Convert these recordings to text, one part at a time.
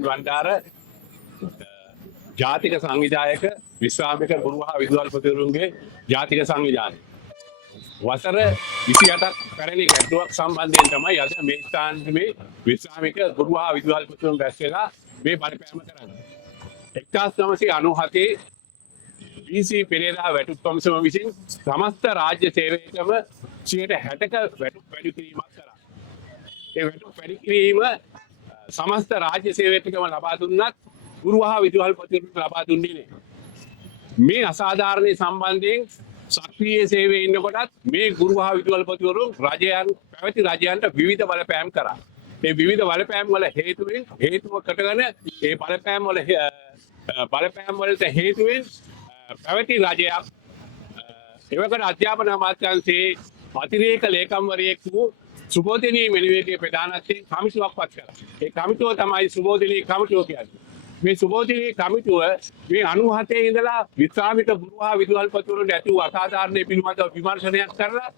සාජන් වණ්ඩාර ජාතික සංවිධායක විශ්‍රාමික ගුරු හා විදුහල්පතිවරුන්ගේ ජාතික සංවිධානය. වසර 28ක් පැරණි ගැටලුවක් සම්බන්ධයෙන් තමයි අද මේ ස්ථානයේ විශ්‍රාමික ගුරු හා විදුහල්පතිවරුන් රැස් වෙලා මේ බලපෑම කරන්නේ. 1997 බීසී පෙරේරා වැටුප් කොමිසම විසින් සමස්ත රාජ්‍ය සේවයකම 60%ක වැටුප් වැඩි කිරීමක් කරා. ඒ වැටුප් වැඩි කිරීම සමස්ත රාජ්‍ය සේවයකම ලබා දුන්නත් ගුරු හා විදුහල්පතිවරුන්ට ලබා දුන්නේ නැහැ. මේ අසාධාරණ සම්බන්ධයෙන් සක්‍රීය සේවයේ ඉන්නකොටත් මේ ගුරු හා විදුහල්පතිවරුන් පැවති රජයන්ට විවිධ බලපෑම් කරා. මේ විවිධ බලපෑම් වල හේතුව කොටගෙන ඒ බලපෑම් වලට හේතුවෙන් පැවති රජයක් එවකට අධ්‍යාපන අමාත්‍යාංශයේ අතිරේක ලේකම්වරයෙක් වූ සුබෝධිනී මෙනුවේගේ ප්‍රධානත්වයෙන් කමිටුවක් පත් කළා. ඒ කමිටුව තමයි සුබෝධිනී කමිටුව කියන්නේ. මේ සුබෝධිනී කමිටුව මේ 97 ඉඳලා විශ්‍රාමික ගුරු හා විදුහල්පතිවරුන්ට ඇති වූ අසාධාරණ පිළිබඳව විමර්ශනයක් කරලා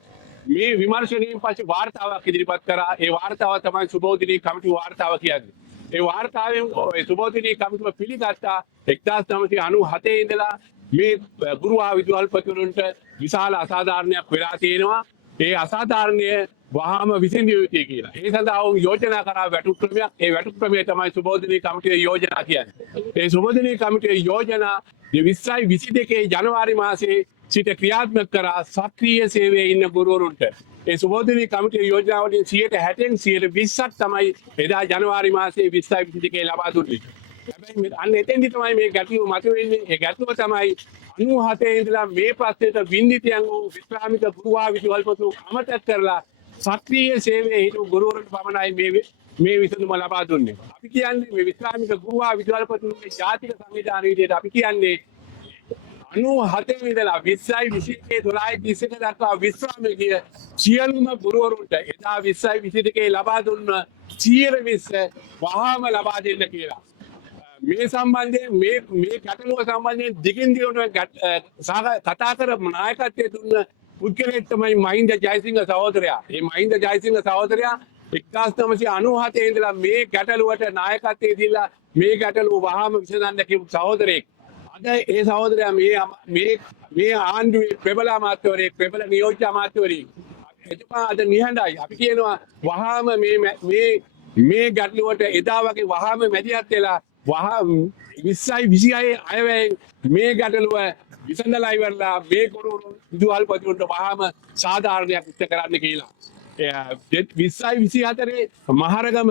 මේ විමර්ශනයෙන් පස්සේ වාර්තාවක් ඉදිරිපත් කරා. ඒ වාර්තාව තමයි සුබෝධිනී කමිටුව වාර්තාව කියන්නේ. ඒ වාර්තාවෙන් සුබෝධිනී කමිටුව පිළිගත්තා 1997 ඉඳලා මේ ගුරු හා විදුහල්පතිවරුන්ට විශාල අසාධාරණයක් වෙලා තියෙනවා. ඒ අසාධාරණය වහාම විසඳිය යුතුයි කියලා. ඒ සඳහා වුන් යෝජනා කරා වැටුප් ක්‍රමයක්. ඒ වැටුප් ක්‍රමය තමයි සුබෝධිනී කමිටුවේ යෝජනා කියන්නේ. ඒ සුබෝධිනී කමිටුවේ යෝජනා 2022 ජනවාරි මාසයේ සිට ක්‍රියාත්මක කරා සක්‍රීය සේවයේ ඉන්න ගුරුවරුන්ට. ඒ සුබෝධිනී කමිටුවේ යෝජනාවලින් 60%න් 20ක් තමයි එදා ජනවාරි මාසයේ 2022 ලබා දුන්නේ. හැබැයි අන්න එතෙන්දි තමයි මේ ගැටලුව මතුවෙන්නේ. ඒ ගැටලුව තමයි 97 ඉඳලා මේ පස්සේට වින්දිතයන් වූ විශ්‍රාමික ගුරු හා විදුහල්පතිවරුන් අමතක කරලා සක්‍රීය සේවයේ හිටපු ගුරුවරුන්ට පමණයි මේ විසඳුම ලබා දුන්නේ. අපි කියන්නේ මේ විශ්‍රාමික ගුරු හා විදුහල්පතිවරුන්ගේ ජාතික සංවිධාන විදිහට අපි කියන්නේ 97 ඉඳලා 20යි 21 12යි 21 දක්වා විශ්‍රාමිකය සියලුම ගුරුවරුන්ට එදා 20යි 22 ලබා දුන්න 120 වහාම ලබා දෙන්න කියලා. මේ සම්බන්ධයෙන් මේ ගැටලුව සම්බන්ධයෙන් දිගින් දිගට කතා කර නායකත්වයේ දුන්න පුද්ගලයෙක් තමයි මහින්ද ජයසිංහ සහෝදරයා. මේ මහින්ද ජයසිංහ සහෝදරයා 1997 ඉඳලා මේ ගැටලුවට නායකත්වයේ දීලා මේ ගැටලුව වහාම විසඳන්න කියපු සහෝදරයෙක්. අද ඒ සහෝදරයා මේ ආණ්ඩුවේ ප්‍රබල අමාත්‍යවරයෙක්, ප්‍රබල නියෝජ්‍ය අමාත්‍යවරයෙක්. එතුමා අද නිහඬයි. අපි කියනවා වහාම මේ ගැටලුවට එදා වගේ වහාම මැදිහත් වෙලා වහාම 20යි 26 අයවැයෙන් මේ ගැටලුව විසඳලා ඉවරලා මේ ගුරුවරුන් විදුහල්පතිවරුන්ට වහාම සාධාරණයක් ඉෂ්ට කරන්න කියලා. 20යි 24 මහරගම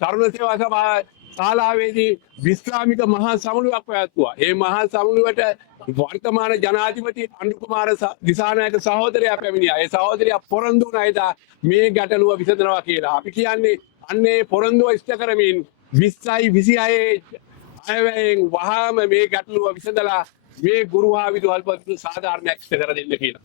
තරුණ සේවා සභා ශාලාවේදී විශ්‍රාමික මහා සමුළුවක් පැවැත්වුවා. ඒ මහා සමුළුවට වර්තමාන ජනාධිපති අනුර කුමාර දිසානායක සහෝදරයා පැමිණියා. ඒ සහෝදරයා පොරොන්දු වුණා එදා මේ ගැටලුව විසඳනවා කියලා. අපි කියන්නේ අන්නේ පොරොන්දුව ඉෂ්ට කරමින් 20යි 26 අයවැයෙන් වහාම මේ ගැටලුව විසඳලා මේ ගුරු හා විදුහල්පතිවරුන් සාධාරණයක් ඉෂ්ට කර දෙන්න කියලා.